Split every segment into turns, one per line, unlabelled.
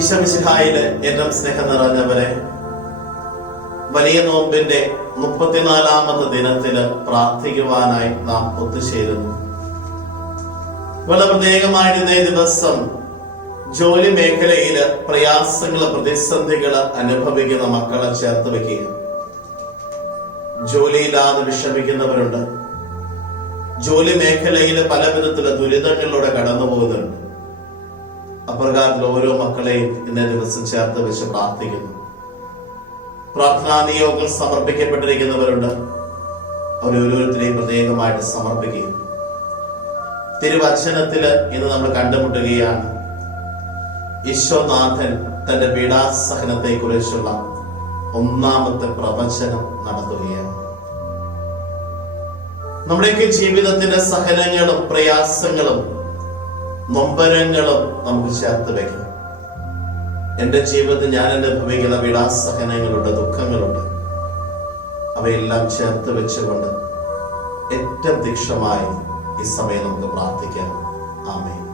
ഈശമിശിഹായിൽ ഏറ്റവും സ്നേഹം നിറഞ്ഞവരെ വലിയ നോമ്പിന്റെ മുപ്പത്തിനാലാമത്തെ ദിനത്തിൽ പ്രാർത്ഥിക്കുവാനായി നാം ഒത്തുചേരുന്നു. വളരെ പ്രത്യേകമായിരുന്ന ഈ ദിവസം ജോലി മേഖലയിൽ പ്രയാസങ്ങൾ പ്രതിസന്ധികൾ അനുഭവിക്കുന്ന മക്കളെ ചേർത്ത് വെക്കുക ജോലിയില്ലാതെ വിഷമിക്കുന്നവരുണ്ട്. ജോലി മേഖലയിൽ പല വിധത്തിലുള്ള ദുരിതങ്ങളിലൂടെ കടന്നു പോകുന്നുണ്ട് അപ്രകാരത്തിൽ ഓരോ മക്കളെയും ഇന്നേ ദിവസം ചേർത്ത് വെച്ച് പ്രാർത്ഥിക്കുന്നു. പ്രാർത്ഥനാ നിയോഗങ്ങൾ സമർപ്പിക്കപ്പെട്ടിരിക്കുന്നവരുണ്ട്. അവരോരോരുത്തരെയും പ്രത്യേകമായിട്ട് സമർപ്പിക്കുകയും. തിരുവചനത്തിൽ ഇന്ന് നമ്മൾ കണ്ടുമുട്ടുകയാണ്. ഈശോനാഥൻ തന്റെ പീഡാസഹനത്തെ കുറിച്ചുള്ള ഒന്നാമത്തെ പ്രവചനം നടത്തുകയാണ്. നമ്മുടെയൊക്കെ ജീവിതത്തിന്റെ സഹനങ്ങളും പ്രയാസങ്ങളും നൊമ്പരങ്ങളും നമുക്ക് ചേർത്ത് വെക്കാം. എന്റെ ജീവിതത്തിൽ ഞാൻ അനുഭവിക്കുന്ന വിടാസഹനങ്ങളുണ്ട് ദുഃഖങ്ങളുണ്ട്. അവയെല്ലാം ചേർത്ത് വെച്ചുകൊണ്ട് ഏറ്റവും ദീക്ഷമായി ഈ സമയം നമുക്ക് പ്രാർത്ഥിക്കാം. ആമേ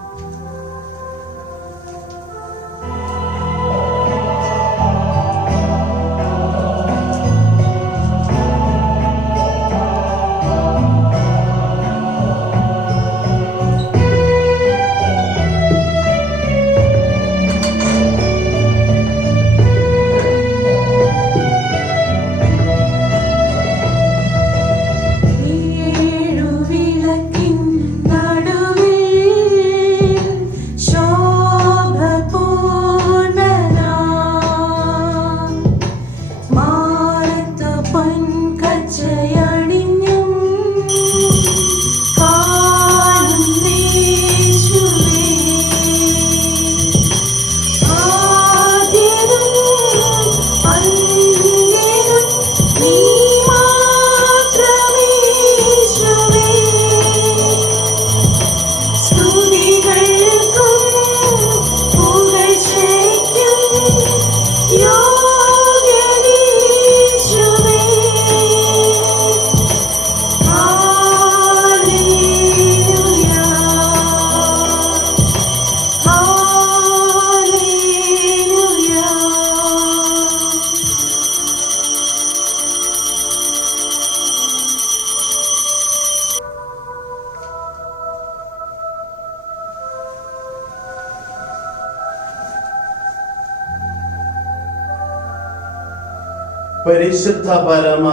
പരിശുദ്ധ പരമ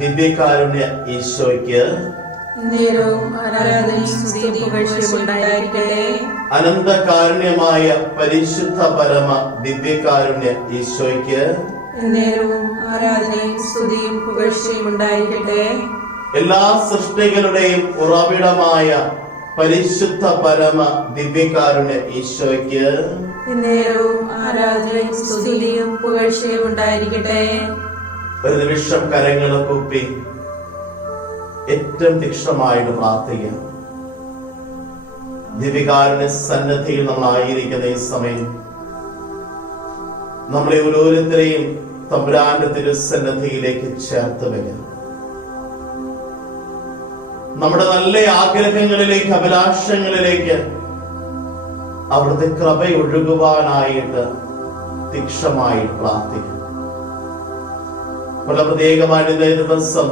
ദിവ്യകാരുണ്യ ഈശോയ്ക്ക് അനന്തകാരുണ്യമായ പരിശുദ്ധ പരമ ദിവ്യകാരുണ്യ ഈശോയ്ക്ക് എല്ലാ സൃഷ്ടികളുടെയും ഉറവിടമായ പരിശുദ്ധ പരമ ദിവ്യകാരുണ്യ ഈശോയ്ക്ക്
ആരാധനയും സ്തുതിയും പുകഴ്ചയും ഉണ്ടായിരിക്കട്ടെ.
ഒരു നിമിഷം കരങ്ങൾ കുപ്പി ഏറ്റവും തീക്ഷണമായിട്ട് പ്രാർത്ഥിക്കാം. ദിവികാരുടെ സന്നദ്ധിയിൽ നമ്മൾ ആയിരിക്കുന്ന ഈ സമയം നമ്മളെ ഓരോരുത്തരെയും തമ്പുരാന്റെ തിരുസന്നദ്ധിയിലേക്ക് ചേർത്ത് വയ്ക്കാം. നമ്മുടെ നല്ല ആഗ്രഹങ്ങളിലേക്ക് അഭിലാഷങ്ങളിലേക്ക് അവിടുത്തെ കൃപ ഒഴുകുവാനായിട്ട് തീക്ഷമായി പ്രാർത്ഥിക്കും. വളരെ പ്രത്യേകമായിട്ട് ദിവസം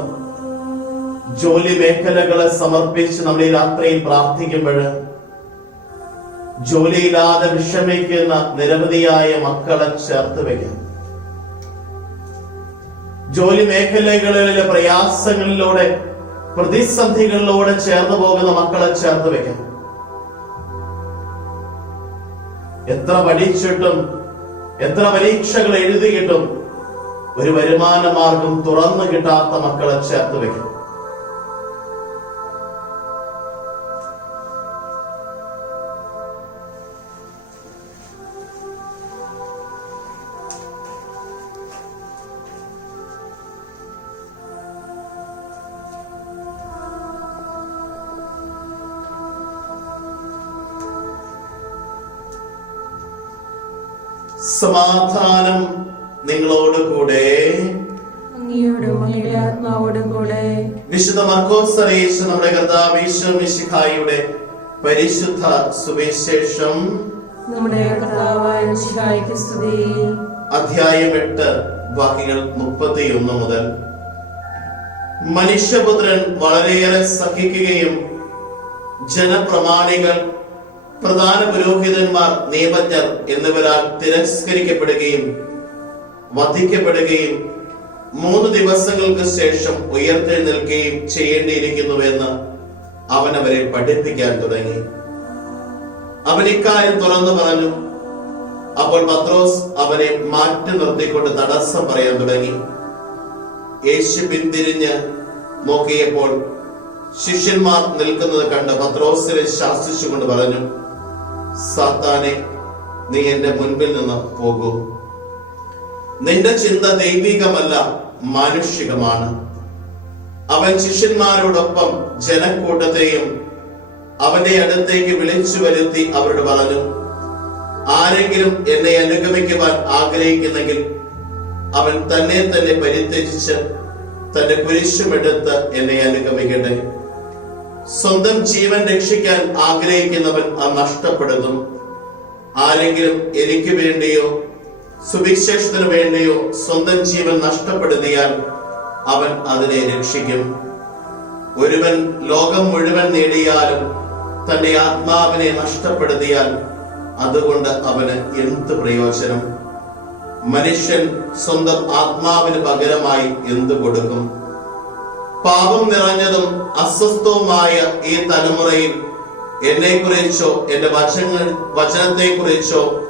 ജോലി മേഖലകളെ സമർപ്പിച്ച് നമ്മൾ ഈ രാത്രിയിൽ പ്രാർത്ഥിക്കുമ്പോൾ ജോലിയില്ലാതെ വിഷമിക്കുന്ന നിരവധിയായ മക്കളെ ചേർത്ത് വയ്ക്കാം. ജോലി മേഖലകളിലെ പ്രയാസങ്ങളിലൂടെ പ്രതിസന്ധികളിലൂടെ ചേർന്ന് പോകുന്ന മക്കളെ ചേർത്ത് വെക്കാം എത്ര പഠിച്ചിട്ടും എത്ര പരീക്ഷകൾ എഴുതിയിട്ടും ഒരു വരുമാന മാർഗം തുറന്നു കിട്ടാത്ത മക്കളെ ചേർത്ത് വെക്കും സമാധാനം നിങ്ങളോട് കൂടെ. വിശുദ്ധ മർക്കോസ് അറിയിച്ച നമ്മുടെ കർത്താവ് ഈശോ പരിശുദ്ധ സുവിശേഷം.
നമ്മുടെ
അധ്യായം എട്ട് വാക്യങ്ങൾ മുപ്പത്തിയൊന്ന് മുതൽ. മനുഷ്യപുത്രൻ വളരെയേറെ സഹിക്കുകയും ജനപ്രമാണികൾ പ്രധാന പുരോഹിതന്മാർ നിയമജ്ഞർ എന്നിവരാൽ തിരസ്കരിക്കപ്പെടുകയും വധിക്കപ്പെടുകയും മൂന്ന് ദിവസങ്ങൾക്ക് ശേഷം ഉയർത്തെഴുന്നേൽക്കുകയും ചെയ്യേണ്ടിയിരിക്കുന്നുവെന്ന് അവൻ അവരെ പഠിപ്പിക്കാൻ തുടങ്ങി. അവൻ ഇക്കാര്യം തുറന്നു പറഞ്ഞു. അപ്പോൾ പത്രോസ് അവനെ മാറ്റി നിർത്തിക്കൊണ്ട് തടസ്സം പറയാൻ തുടങ്ങി. യേശു പിന്തിരിഞ്ഞ് നോക്കിയപ്പോൾ ശിഷ്യന്മാർ നിൽക്കുന്നത് കണ്ട് പത്രോസിനെ ശാസിച്ചുകൊണ്ട് പറഞ്ഞു സാത്താനെ നീ എന്റെ മുൻപിൽ നിന്ന് പോകൂ. നിന്റെ ചിന്ത ദൈവികമല്ല മാനുഷികമാണ്. അവൻ ശിഷ്യന്മാരോടൊപ്പം ജനക്കൂട്ടത്തെയും അവന്റെ അടുത്തേക്ക് വിളിച്ചു വരുത്തി അവരോട് പറഞ്ഞു ആരെങ്കിലും എന്നെ അനുഗമിക്കുവാൻ ആഗ്രഹിക്കുന്നെങ്കിൽ അവൻ തന്നെ തന്നെ പരിത്യജിച്ച് തന്റെ കുരിശുമെടുത്ത് എന്നെ അനുഗമിക്കട്ടെ. സ്വന്തം ജീവൻ രക്ഷിക്കാൻ ആഗ്രഹിക്കുന്നവൻ അത് നഷ്ടപ്പെടുത്തും ആരെങ്കിലും എനിക്ക് വേണ്ടിയോ സുവിശേഷത്തിന് വേണ്ടിയോ സ്വന്തം ജീവൻ നഷ്ടപ്പെടുത്തിയാൽ അവൻ അതിനെ രക്ഷിക്കും. ഒരുവൻ ലോകം മുഴുവൻ നേടിയാലും തന്റെ ആത്മാവിനെ നഷ്ടപ്പെടുത്തിയാൽ അതുകൊണ്ട് അവന് എന്ത് പ്രയോജനം? മനുഷ്യൻ സ്വന്തം ആത്മാവിന് പകരമായി എന്ത് കൊടുക്കും? പാപം നിറഞ്ഞതും അസ്വസ്ഥവുമായ ഈ തലമുറയിൽ എന്നെ കുറിച്ചോ എന്റെ വചന വചനത്തെ കുറിച്ചോ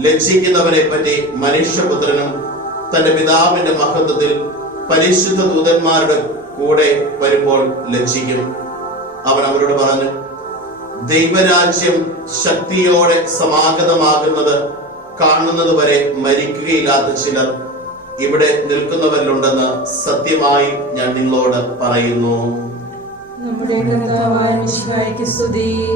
ലജ്ജിക്കുന്നവരെ പറ്റി മനുഷ്യപുത്രനും തന്റെ പിതാവിന്റെ മഹത്വത്തിൽ പരിശുദ്ധ ദൂതന്മാരുടെ കൂടെ വരുമ്പോൾ ലജ്ജിക്കും. അവൻ അവരോട് പറഞ്ഞു ദൈവരാജ്യം ശക്തിയോടെ സമാഗതമാകുന്നത് കാണുന്നത് വരെ മരിക്കുകയില്ലാത്ത ചിലർ ഇവിടെ നിൽക്കുന്നവരിലുണ്ടെന്ന് സത്യമായി ഞാൻ നിങ്ങളോട് പറയുന്നു.
നമ്മുടെ കർത്താവായ സ്തുതി.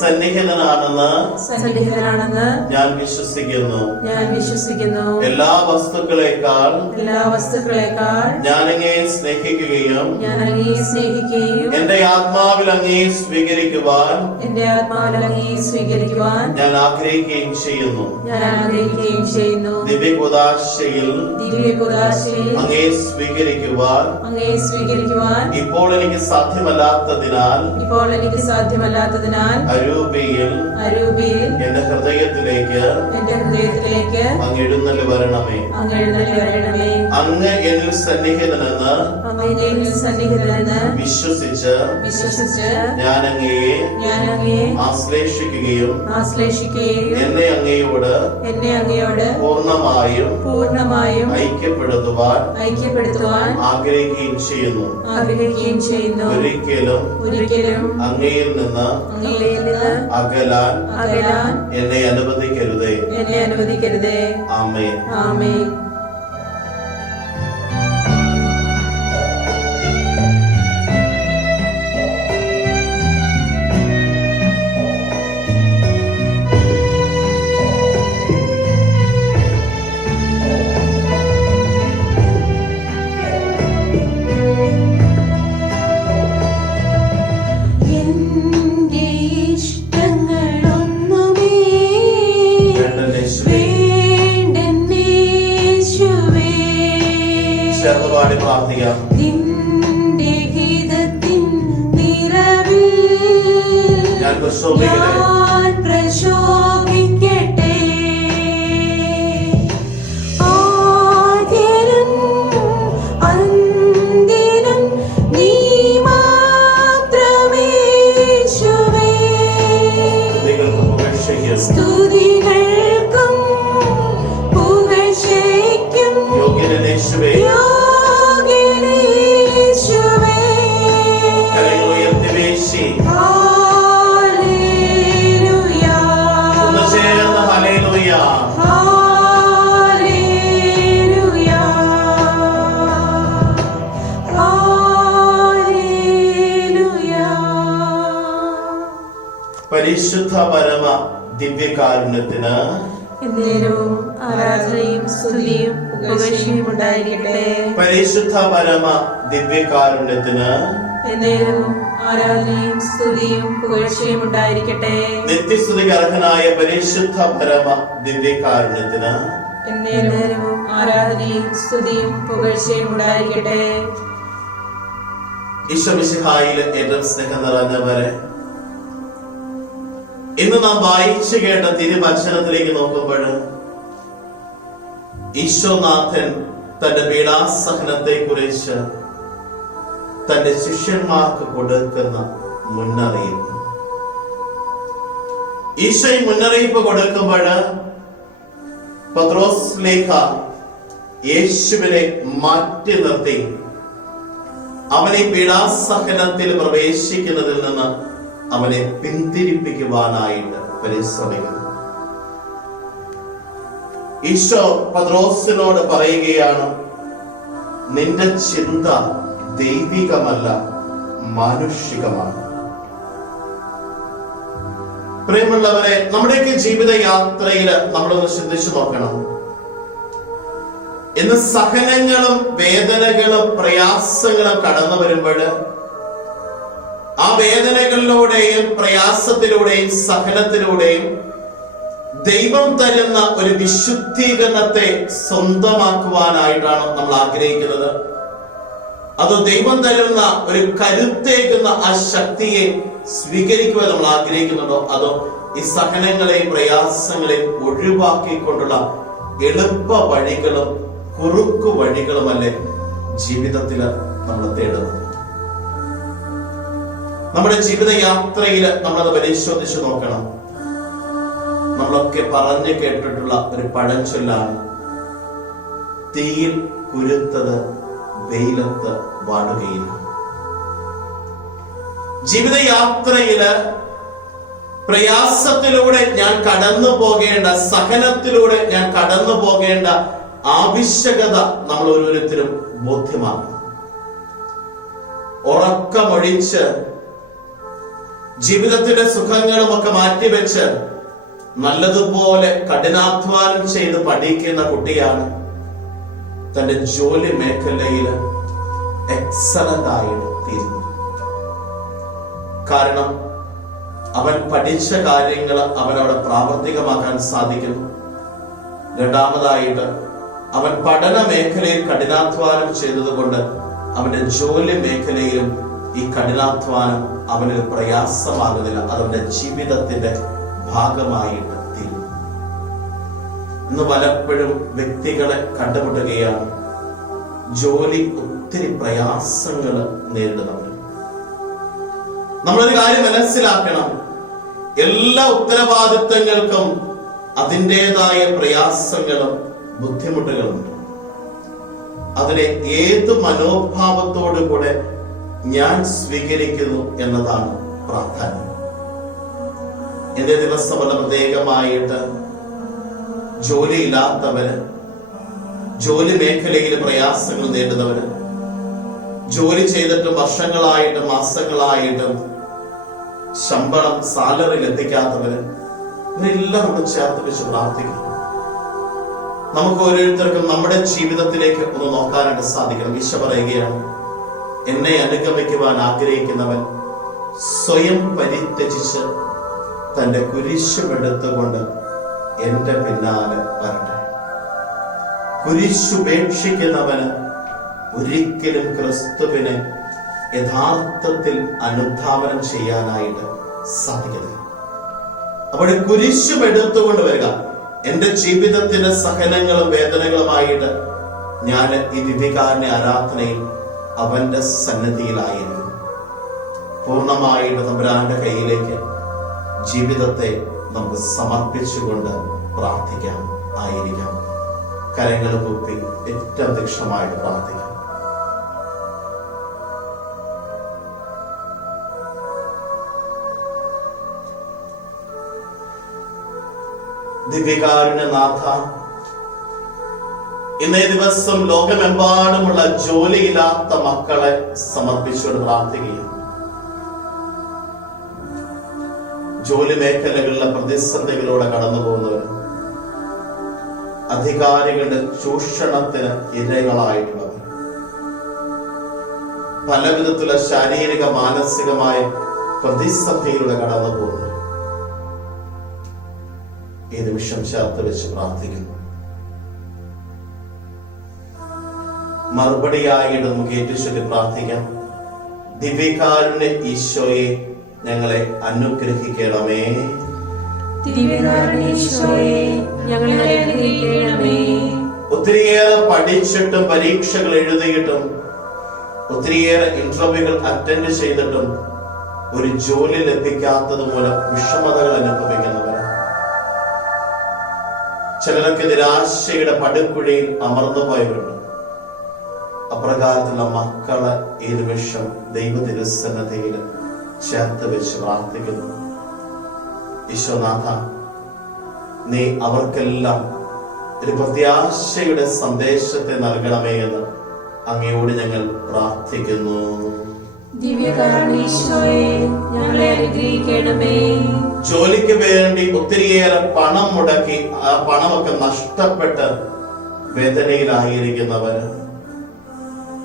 സന്നിഹിതനാണെന്ന്
സന്നിഹിതനാണെന്ന്
ഞാൻ വിശ്വസിക്കുന്നു.
ഞാൻ വിശ്വസിക്കുന്നു.
എല്ലാ വസ്തുക്കളെക്കാൾ
എല്ലാ വസ്തുക്കളെക്കാൾ
ഞാൻ അങ്ങേ സ്നേഹിക്കുകയും
ഞാൻ അങ്ങേ സ്നേഹിക്കുകയും
എന്റെ ആത്മാവിൽ അങ്ങേ സ്വീകരിക്കുവാൻ
എന്റെ ആത്മാവിൽ അങ്ങേ സ്വീകരിക്കുവാൻ
ഞാൻ ആഗ്രഹിക്കുകയും ചെയ്യുന്നു.
ഞാൻ ആഗ്രഹിക്കുകയും ചെയ്യുന്നു.
ദിവ്യകുദാശയിൽ
ദിവ്യകുദാശയിൽ
അങ്ങേ സ്വീകരിക്കുവാൻ
അങ്ങേ സ്വീകരിക്കുവാൻ
ഇപ്പോൾ എനിക്ക് സാധ്യമല്ലാത്തതിനാൽ
ഇപ്പോൾ എനിക്ക് സാധ്യമല്ലാത്തതിനാൽ
അരൂപിയിൽ
അരൂപിയിൽ
എന്റെ ഹൃദയത്തിലേക്ക്
എന്റെ ഹൃദയത്തിലേക്ക്
അങ്ങ് എഴുന്നള്ളി വരണമേ.
അങ്ങ് എഴുന്നള്ളി വരണമേ.
അങ്ങ് എന്നിൽ സന്നിഹിതനെന്ന് വിശ്വസിച്ച്
വിശ്വസിച്ച്
ഞാൻ അങ്ങയെ
ഞാൻ അങ്ങയെ
ആശ്ലേഷിക്കുകയും
ആശ്ലേഷിക്കുകയും
എന്നെ അങ്ങയോട്
എന്നെ അങ്ങയോട്
പൂർണമായും
പൂർണമായും
ഐക്യപ്പെടുത്തുവാൻ
ഐക്യപ്പെടുത്തുവാൻ
ആഗ്രഹിക്കുകയും ചെയ്യുന്നു.
ആഗ്രഹിക്കുകയും ചെയ്യുന്നു.
ഒരിക്കലും
ഒരിക്കലും
അങ്ങയിൽ നിന്ന്
അങ്ങയിൽ നിന്ന്
അകലാൻ
അകലാൻ
എന്നെ അനുവദിക്കരുതേ.
എന്നെ അനുവദിക്കരുതേ.
ആമേ
ആമേ
ഞാൻ പ്രശോഭിക്കട്ടെ
ഞാൻ പ്രശോഭിക്കട്ടെ
പരിശുദ്ധ പരമ ദിവ്യകാരുണ്യത്തിന്
ആരാധനയും സ്തുതിയും പുകഴ്ചയും ഉണ്ടായിരിക്കട്ടെ.
അർഹനായ പരിശുദ്ധ പരമ ദിവ്യകാരുണ്യത്തിന്
എന്നേരവും ആരാധനയും സ്തുതിയും പുകഴ്ചയും ഉണ്ടായിരിക്കട്ടെ.
ഈശ്വമിശിഹായിൽ ഏറ്റവും സ്നേഹം നിറഞ്ഞവരെ ഇന്ന് നാം വായിച്ചു കേട്ട തിരുവചനത്തിലേക്ക് നോക്കുമ്പോൾ ഈശോനാഥൻ തന്റെ പീഡാസഹനത്തെ കുറിച്ച് തന്റെ ശിഷ്യന്മാർക്ക് കൊടുക്കുന്ന മുന്നറിയിപ്പ്. ഈശോ മുന്നറിയിപ്പ് കൊടുക്കുമ്പോൾ പത്രോസ് ലേഖ യേശുവിനെ മാറ്റി നിർത്തി. അവനെ പീഡാസഹനത്തിൽ പ്രവേശിക്കുന്നതിൽ നിന്ന് അവനെ പിന്തിരിപ്പിക്കുവാനായിട്ട് പരിശ്രമിക്കുന്നു. ഈശോ പത്രോസിനോട് പറയുകയാണ് നിന്റെ ചിന്ത ദൈവികമല്ല മാനുഷികമാണ്. പ്രിയമുള്ളവരെ നമ്മുടെയൊക്കെ ജീവിത യാത്രയിൽ നമ്മളൊന്ന് ചിന്തിച്ചു നോക്കണം. ഇന്ന് സഹനങ്ങളും വേദനകളും പ്രയാസങ്ങളും കടന്നു വരുമ്പോൾ ആ വേദനകളിലൂടെയും പ്രയാസത്തിലൂടെയും സഹനത്തിലൂടെയും ദൈവം തരുന്ന ഒരു വിശുദ്ധീകരണത്തെ സ്വന്തമാക്കുവാനായിട്ടാണ് നമ്മൾ ആഗ്രഹിക്കുന്നത്. അത് ദൈവം തരുന്ന ഒരു കരുത്തേക്കുന്ന ആ ശക്തിയെ സ്വീകരിക്കുവാൻ നമ്മൾ ആഗ്രഹിക്കുന്നുണ്ടോ? അതോ ഈ സഹനങ്ങളെയും പ്രയാസങ്ങളെയും ഒഴിവാക്കിക്കൊണ്ടുള്ള എളുപ്പ വഴികളും കുറുക്കു വഴികളുമല്ലേ ജീവിതത്തിൽ നമ്മൾ തേടുന്നത്? നമ്മുടെ ജീവിത യാത്രയിൽ നമ്മളത് പരിശോധിച്ചു നോക്കണം. നമ്മളൊക്കെ പറഞ്ഞു കേട്ടിട്ടുള്ള ഒരു പഴഞ്ചൊല്ലാണ് തീയിൽ കുരുത്തത് വെയിലത്ത് വാടുകയില്ല. ജീവിതയാത്രയിൽ പ്രയാസത്തിലൂടെ ഞാൻ കടന്നു പോകേണ്ട സഹനത്തിലൂടെ ഞാൻ കടന്നു പോകേണ്ട ആവശ്യകത നമ്മൾ ഓരോരുത്തരും ബോധ്യമാക്കണം. ഉറക്കമൊഴിച്ച് ജീവിതത്തിന്റെ സുഖങ്ങളും ഒക്കെ മാറ്റിവെച്ച് നല്ലതുപോലെ കഠിനാധ്വാനം ചെയ്ത് പഠിക്കുന്ന കുട്ടിയാണ് തന്റെ ജോലി മേഖലയിൽ എക്സലന്റ് ആയിട്ട് തീരുന്നു കാരണം അവൻ പഠിച്ച കാര്യങ്ങൾ അവൻ അവിടെ പ്രാവർത്തികമാക്കാൻ സാധിക്കുന്നു രണ്ടാമതായിട്ട് അവൻ പഠന മേഖലയിൽ കഠിനാധ്വാനം ചെയ്തതുകൊണ്ട് അവന്റെ ജോലി മേഖലയിലും ഈ കഠിനാധ്വാനം അവന് പ്രയാസമാകുന്നില്ല. അതവന്റെ ജീവിതത്തിന്റെ ഭാഗമായിട്ട് തീരും ഇന്ന് പലപ്പോഴും വ്യക്തികളെ കണ്ടുമുട്ടുകയാണ് ജോലി ഒത്തിരി പ്രയാസങ്ങൾ നേരിടുന്നവർ നമ്മളൊരു കാര്യം മനസ്സിലാക്കണം. എല്ലാ ഉത്തരവാദിത്തങ്ങൾക്കും അതിന്റെതായ പ്രയാസങ്ങളും ബുദ്ധിമുട്ടുകളുണ്ട് അതിനെ ഏത് മനോഭാവത്തോടു കൂടെ ഞാൻ സ്വീകരിക്കുന്നു എന്നതാണ് പ്രാധാന്യം. എന്റെ ദിവസം അത് പ്രത്യേകമായിട്ട് ജോലിയില്ലാത്തവര് ജോലി മേഖലയിൽ പ്രയാസങ്ങൾ നേരിടുന്നവര് ജോലി ചെയ്തിട്ടും വർഷങ്ങളായിട്ടും മാസങ്ങളായിട്ടും ശമ്പളം സാലറി ലഭിക്കാത്തവര് ഇവരെല്ലാം നമ്മൾ ചേർത്ത് വെച്ച് പ്രാർത്ഥിക്കണം നമുക്ക് ഓരോരുത്തർക്കും നമ്മുടെ ജീവിതത്തിലേക്ക് ഒന്ന് നോക്കാനായിട്ട് സാധിക്കണം. ഈശോ പറയുകയാണ് എന്നെ അനുഗമിക്കുവാൻ ആഗ്രഹിക്കുന്നവൻ സ്വയം പരിത്യജിച്ച് തന്റെ കുരിശുമെടുത്തുകൊണ്ട് എന്റെ പിന്നാലെ വരട്ടെ. കുരിശുപേക്ഷിക്കുന്നവന് ഒരിക്കലും ക്രിസ്തുവിനെ യഥാർത്ഥത്തിൽ അനുധാവനം ചെയ്യാനായിട്ട് സാധിക്കത്തില്ല. അപ്പോൾ കുരിശും എടുത്തുകൊണ്ട് വരിക എന്റെ ജീവിതത്തിന്റെ സഹനങ്ങളും വേദനകളുമായിട്ട് ഞാൻ ഈ ദിവികാരനെ ആരാധനയിൽ അവന്റെ സന്നദ്ധിയിലായിരുന്നു പൂർണമായിട്ട് തമ്പുരാന്റെ കയ്യിലേക്ക് ജീവിതത്തെ നമുക്ക് സമർപ്പിച്ചുകൊണ്ട് പ്രാർത്ഥിക്കാം. ആയിരിക്കാം. കരങ്ങൾ കുപ്പി ഏറ്റവും ദീക്ഷമായിട്ട് പ്രാർത്ഥിക്കാം. ദിവ്യകാരുണ്യനാഥ ഇന്നേ ദിവസം ലോകമെമ്പാടുമുള്ള ജോലിയില്ലാത്ത മക്കളെ സമർപ്പിച്ചുകൊണ്ട് പ്രാർത്ഥിക്കുകയാണ്. ജോലി മേഖലകളിലെ പ്രതിസന്ധികളിലൂടെ കടന്നു പോകുന്നവർ അധികാരികളുടെ ചൂഷണത്തിന് ഇരകളായിട്ടുള്ളവർ പല വിധത്തിലുള്ള ശാരീരിക മാനസികമായ പ്രതിസന്ധിയിലൂടെ കടന്നു പോകുന്നവർ. ഈ നിമിഷം ചേർത്ത് വെച്ച് പ്രാർത്ഥിക്കുന്നു. മറുപടിയായിട്ട് നമുക്ക് ഏറ്റുചൊല്ലി പ്രാർത്ഥിക്കാം. ദിവ്യകാരുണ്യ ഈശോയെ ഞങ്ങളെ അനുഗ്രഹിക്കണമേ. ഒത്തിരിയേറെ പഠിച്ചിട്ടും പരീക്ഷകൾ എഴുതിയിട്ടും ഒത്തിരിയേറെ ഇന്റർവ്യൂകൾ അറ്റൻഡ് ചെയ്തിട്ടും ഒരു ജോലി ലഭിക്കാത്തത് മൂലം വിഷമതകൾ അനുഭവിക്കുന്നവർ ചിലരൊക്കെ നിരാശയുടെ പടുക്കുഴിയിൽ അമർന്നു പോയവരുണ്ട്. അപ്രകാരത്തിലുള്ള മക്കളെ ഈ നിമിഷം ദൈവ തിരുസന്നതയിൽ ചേർത്ത് വെച്ച് പ്രാർത്ഥിക്കുന്നു. ഈശോനാഥ നീ അവർക്കെല്ലാം ഒരു പ്രത്യാശയുടെ സന്ദേശത്തെ നൽകണമേ എന്ന് അങ്ങയോട് ഞങ്ങൾ പ്രാർത്ഥിക്കുന്നു. ജോലിക്ക് വേണ്ടി ഒത്തിരിയേറെ പണം മുടക്കി ആ പണമൊക്കെ നഷ്ടപ്പെട്ട് വേദനയിലായിരിക്കുന്നവര്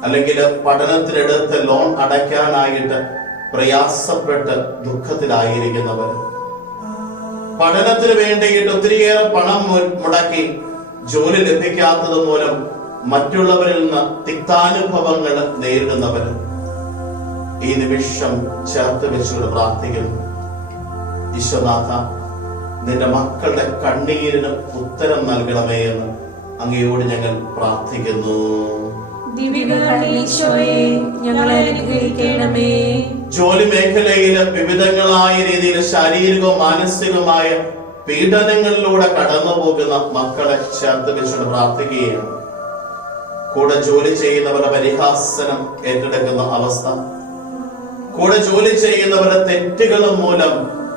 അല്ലെങ്കിൽ പഠനത്തിനെടുത്ത് ലോൺ അടയ്ക്കാനായിട്ട് പ്രയാസപ്പെട്ട് ദുഃഖത്തിലായിരിക്കുന്നവർ. പഠനത്തിന് വേണ്ടിയിട്ട് ഒത്തിരിയേറെ പണം മുടക്കി ജോലി ലഭിക്കാത്തത് മൂലം മറ്റുള്ളവരിൽ നിന്ന് തിക്താനുഭവങ്ങൾ നേരിടുന്നവർ. ഈ നിമിഷം ചേർത്ത് വെച്ചുകൊണ്ട് പ്രാർത്ഥിക്കുന്നു വിശ്വനാഥ നിന്റെ മക്കളുടെ കണ്ണീരിന് ഉത്തരം നൽകണമേ എന്ന് അങ്ങയോട് ഞങ്ങൾ പ്രാർത്ഥിക്കുന്നു.
ഞങ്ങളെ അനുഗ്രഹിക്കണമേ.
ജോലി മേഖലയിൽ വിവിധങ്ങളായ രീതിയിൽ ശാരീരികവും മാനസികവുമായ പീഡനങ്ങളിലൂടെ കടന്നു പോകുന്ന മക്കളെ ചേർത്ത് വെച്ചുകൊണ്ട് പ്രാർത്ഥിക്കുകയാണ്. കൂടെ ജോലി ചെയ്യുന്നവരുടെ പരിഹാസനം ഏറ്റെടുക്കുന്ന അവസ്ഥ. കൂടെ ജോലി ചെയ്യുന്നവരുടെ തെറ്റുകൾ മൂലം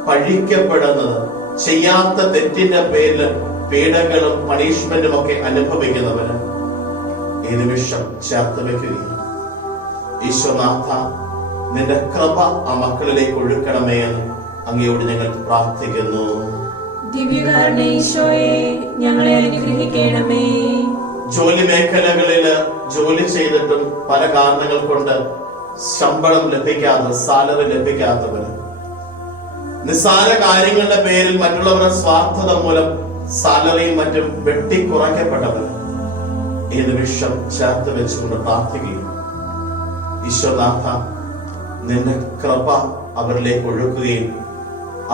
പഴിക്കപ്പെടുന്നത്. ചെയ്യാത്ത തെറ്റിന്റെ പേരിൽ പീഡകളും പണിഷ്മെന്റും ഒക്കെ അനുഭവിക്കുന്നവര് ഈ നിമിഷം ചേർത്ത് വെക്കുകയാണ്. ഈശ്വനാഥ നിന്റെ കൃപ ആ മക്കളിലേക്ക് ഒഴുക്കണമേ എന്ന് അങ്ങയോട് ഞങ്ങൾ പ്രാർത്ഥിക്കുന്നു.
ഞങ്ങളെ അനുഗ്രഹിക്കണമേ.
ജോലി മേഖലകളിൽ ജോലി ചെയ്തിട്ടും പല കാരണങ്ങൾ കൊണ്ട് ശമ്പളം ലഭിക്കാത്ത സാലറി ലഭിക്കാത്തവര്. നിസ്സാര കാര്യങ്ങളുടെ പേരിൽ മറ്റുള്ളവരുടെ സ്വാർത്ഥത മൂലം സാലറിയും മറ്റും വെട്ടിക്കുറയ്ക്കപ്പെട്ടവർ ഈ നിമിഷം ചേർത്ത് വെച്ചുകൊണ്ട് പ്രാർത്ഥിക്കുകയും. ഈശ്വനാഥ നിന്റെ കൃപ അവരിലേക്ക് ഒഴുക്കുകയും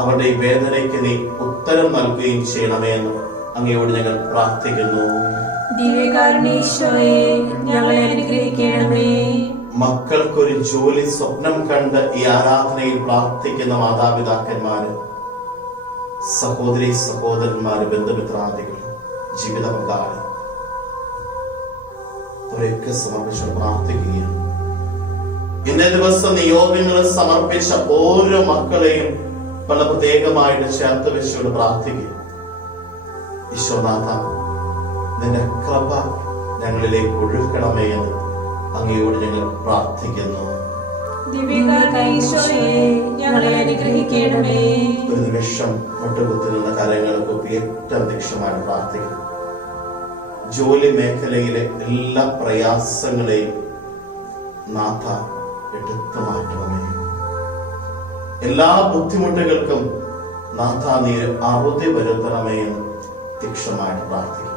അവരുടെ വേദനയ്ക്ക് നീ ഉത്തരം നൽകുകയും ചെയ്യണമേ എന്ന് അങ്ങയോട് ഞങ്ങൾ പ്രാർത്ഥിക്കുന്നു. മക്കൾക്കൊരു ജോലി സ്വപ്നം കണ്ട് ഈ ആരാധനയിൽ പ്രാർത്ഥിക്കുന്ന മാതാപിതാക്കന്മാര് സഹോദരി സഹോദരന്മാര് ബന്ധുമിത്രാദികൾ ജീവിത പങ്കാളി അവരെയൊക്കെ സമർപ്പിച്ച് പ്രാർത്ഥിക്കുകയാണ്. ഇന്നേ ദിവസം നിയോഗങ്ങൾ സമർപ്പിച്ച ഓരോ മക്കളെയും പല പ്രത്യേകമായിട്ട് ചേർത്ത് വെച്ചുകൊണ്ട് പ്രാർത്ഥിക്കുക. ഈശ്വരനാഥ നിന്റെ കൃപ ഞങ്ങളിലേക്ക് ഒഴുക്കണമേ എന്ന് അങ്ങയോട് ഞങ്ങൾ പ്രാർത്ഥിക്കുന്നു. ഒരു നിമിഷം മുട്ടുകുത്തിരുന്ന കാര്യങ്ങൾക്ക് കാര്യങ്ങൾ ഏറ്റവും ദീക്ഷമായിട്ട് പ്രാർത്ഥിക്കുന്നു ജോലി മേഖലയിലെ എല്ലാ പ്രയാസങ്ങളെയും നാഥ എടുത്തു മാറ്റണമേ എല്ലാ ബുദ്ധിമുട്ടുകൾക്കും നാഥാ നീ അറുതി വരുത്തണമേ എന്ന് തീക്ഷമായിട്ട് പ്രാർത്ഥിക്കുന്നു.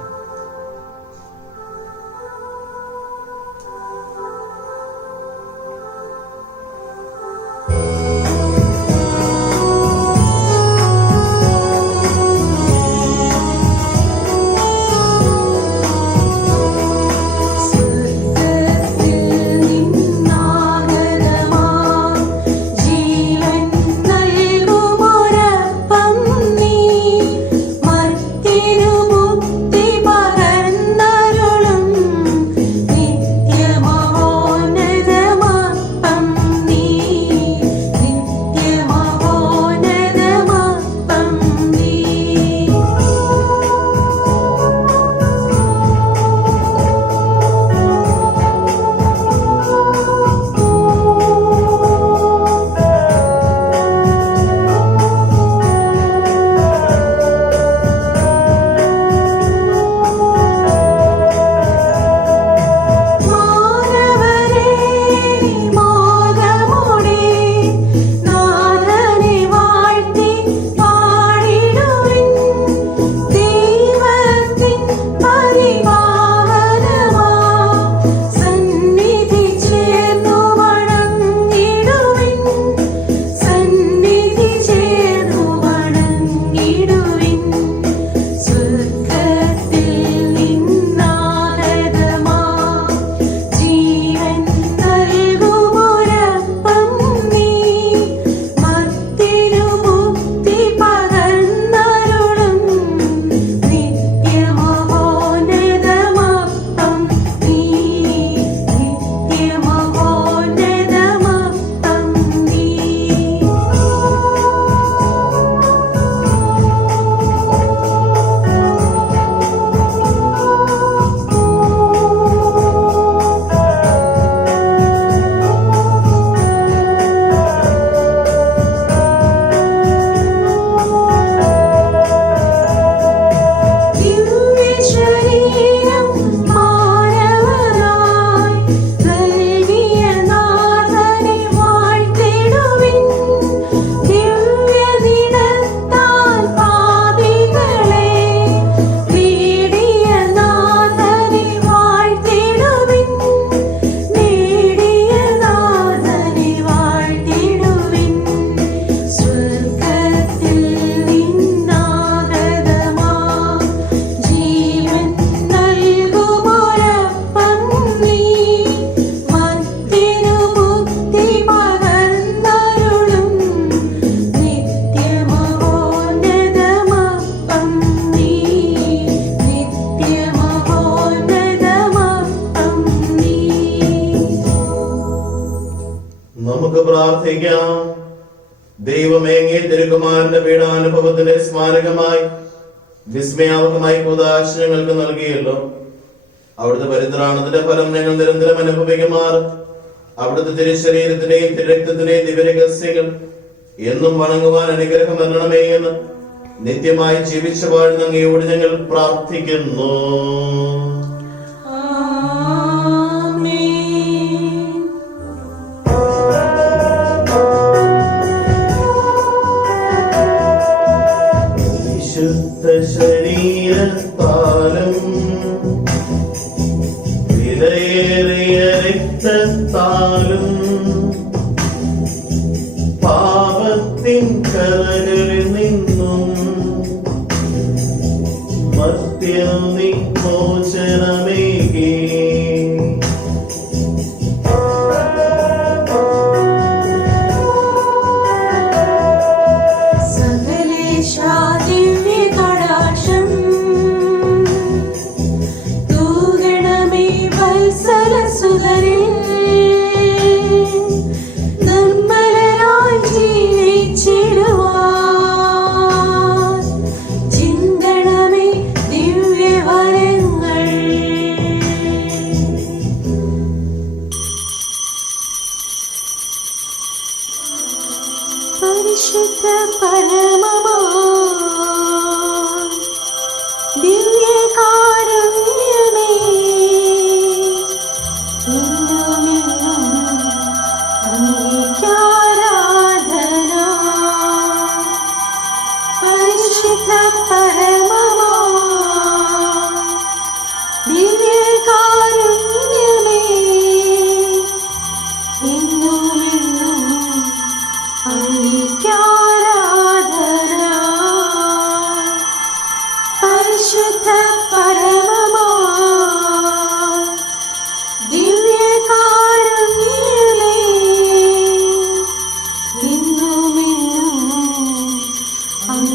കൂതാശ ഞങ്ങൾക്ക് നൽകിയല്ലോ. അവിടുത്തെ പരിത്രാണത്തിന്റെ ഫലം ഞങ്ങൾ നിരന്തരം അനുഭവിക്കുമാർ അവിടുത്തെ തിരുശരീരത്തിന്റെയും തിരക്തത്തിന്റെയും ദിവരഹസ്യങ്ങൾ എന്നും വണങ്ങുവാൻ അനുഗ്രഹം നൽകണമേ എന്ന് നിത്യമായി ജീവിച്ചു വാഴുന്ന അങ്ങയോട് ഞങ്ങൾ പ്രാർത്ഥിക്കുന്നു. ശരീരത്താലും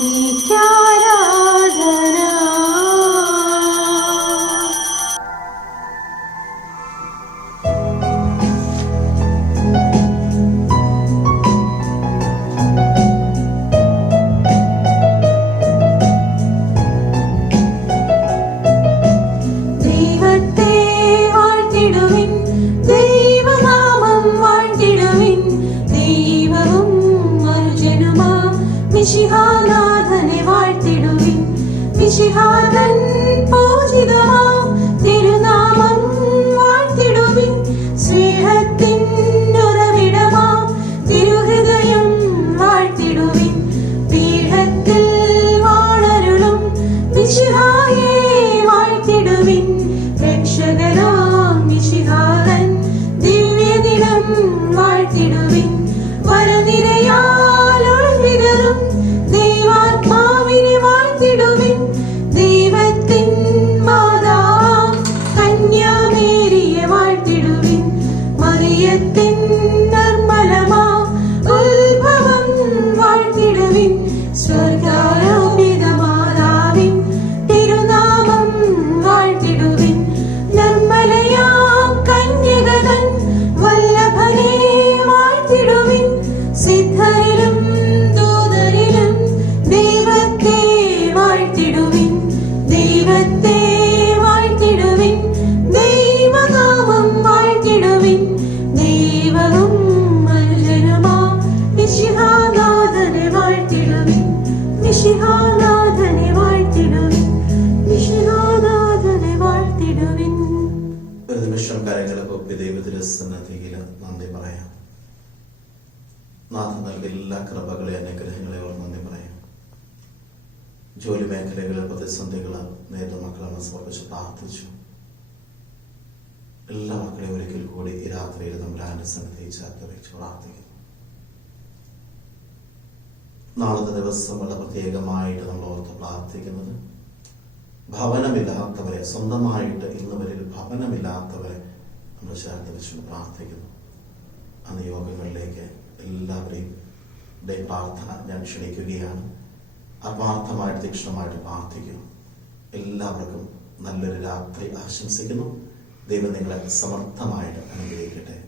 你家 വാഴ്ത്തിടുവിൻ. വരനിരയാൽ
നാഥൻ നൽകിയ എല്ലാ കൃപകളെ അനുഗ്രഹങ്ങളെ ഓർ നന്ദി പറയാം. ജോലി മേഖലകളെ പ്രതിസന്ധികൾ നേരിടുന്ന മക്കളെ സമർപ്പിച്ച് പ്രാർത്ഥിച്ചു. എല്ലാ മക്കളെയും ഒരിക്കൽ കൂടി ഈ രാത്രിയിൽ ആന്റെ സന്നിധി ചേർത്ത് വെച്ച് പ്രാർത്ഥിക്കുന്നു. നാളത്തെ ദിവസം വളരെ പ്രത്യേകമായിട്ട് നമ്മൾ ഓർത്ത് പ്രാർത്ഥിക്കുന്നത് ഭവനമില്ലാത്തവരെ സ്വന്തമായിട്ട് ഇന്ന് വരെ ഭവനമില്ലാത്തവരെ നമ്മൾ ചേർത്ത് വെച്ചുകൊണ്ട് പ്രാർത്ഥിക്കുന്നു. അന്ന് നിയോഗങ്ങളിലേക്ക് എല്ലാവരെയും ടെ പ്രാർത്ഥന ഞാൻ ക്ഷണിക്കുകയാണ്. ആത്മാർത്ഥമായിട്ട് തീക്ഷണമായിട്ട് പ്രാർത്ഥിക്കുന്നു. എല്ലാവർക്കും നല്ലൊരു രാത്രി ആശംസിക്കുന്നു. ദൈവം നിങ്ങളെ സമർത്ഥമായിട്ട് അനുഗ്രഹിക്കട്ടെ.